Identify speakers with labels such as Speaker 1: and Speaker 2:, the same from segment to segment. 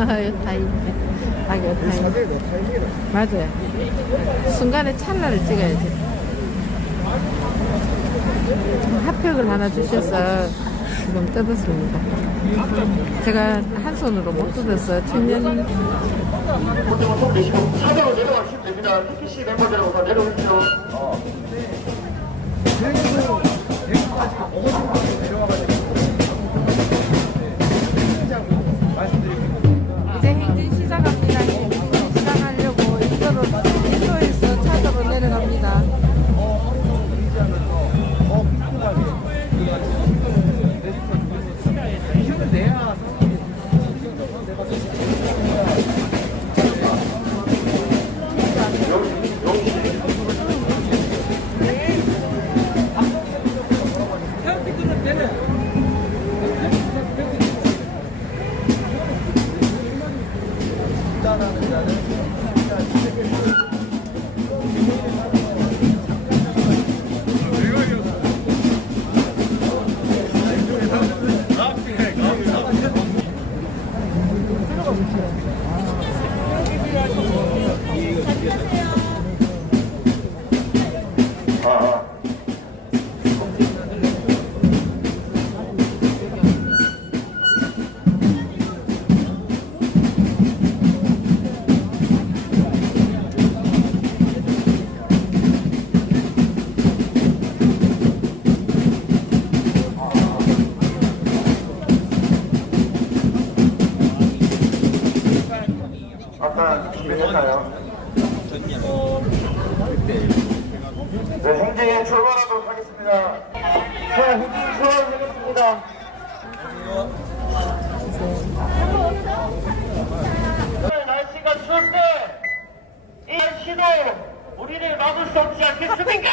Speaker 1: 다 있네. 딱 여기 다 있네. 맞아요. 순간에 찰나를 찍어야지. 핫팩을 하나 주셔서 지금 뜯었습니다. 제가 한 손으로 못 뜯었어요.
Speaker 2: 대시고 차도로 내려가시면 됩니다. TPC 멤버들하고 내려오십시오.
Speaker 3: 대구에서 대구까지 어거지로 내려와가지고.
Speaker 2: Obrigado. 오늘 날씨가 추울 때, 이 날씨도 우리를 막을 수 없지 않겠습니까?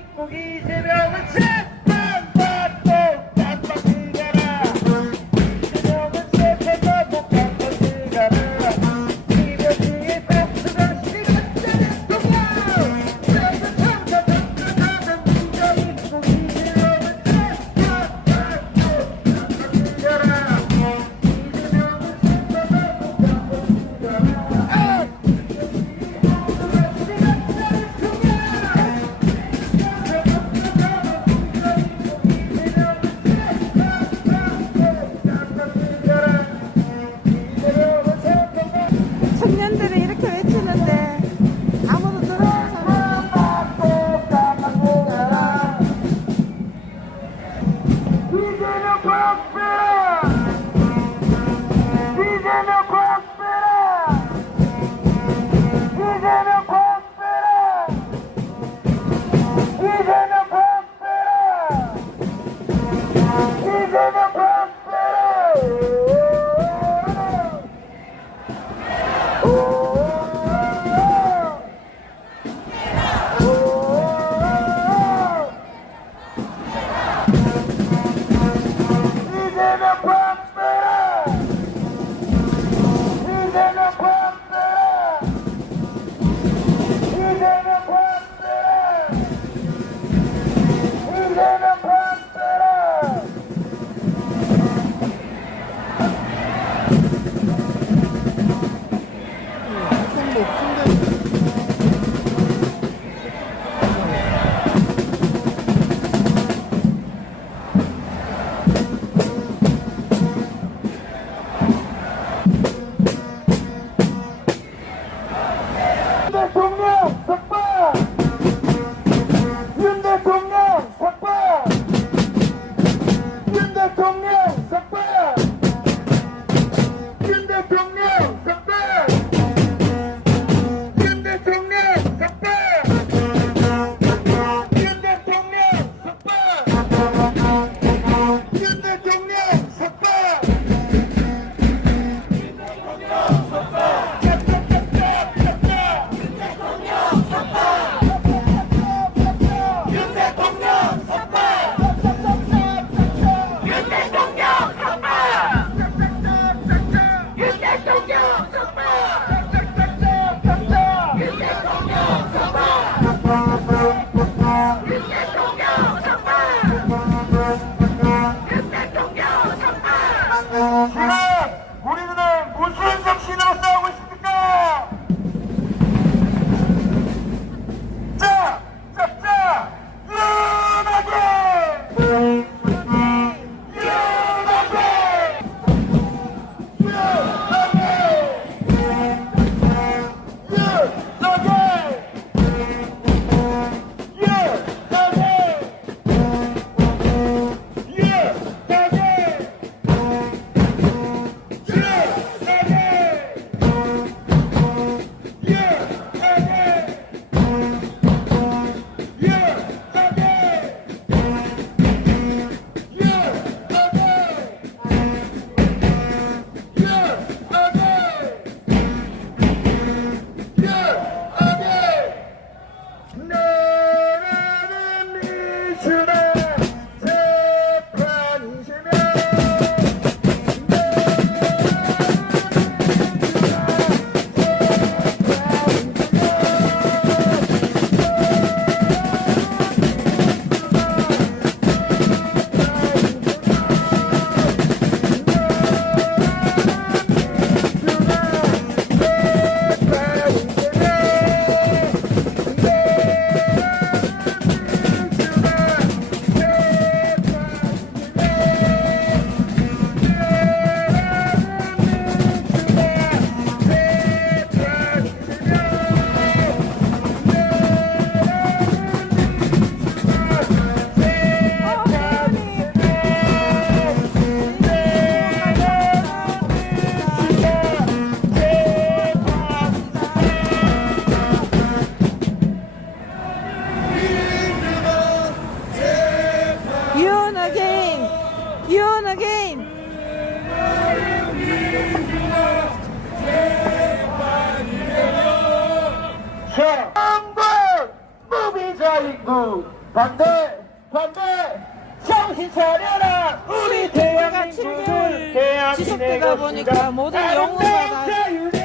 Speaker 2: 정가사본부 비자 Saan yan, Again! 가
Speaker 1: 보니까 모든 영웅과 다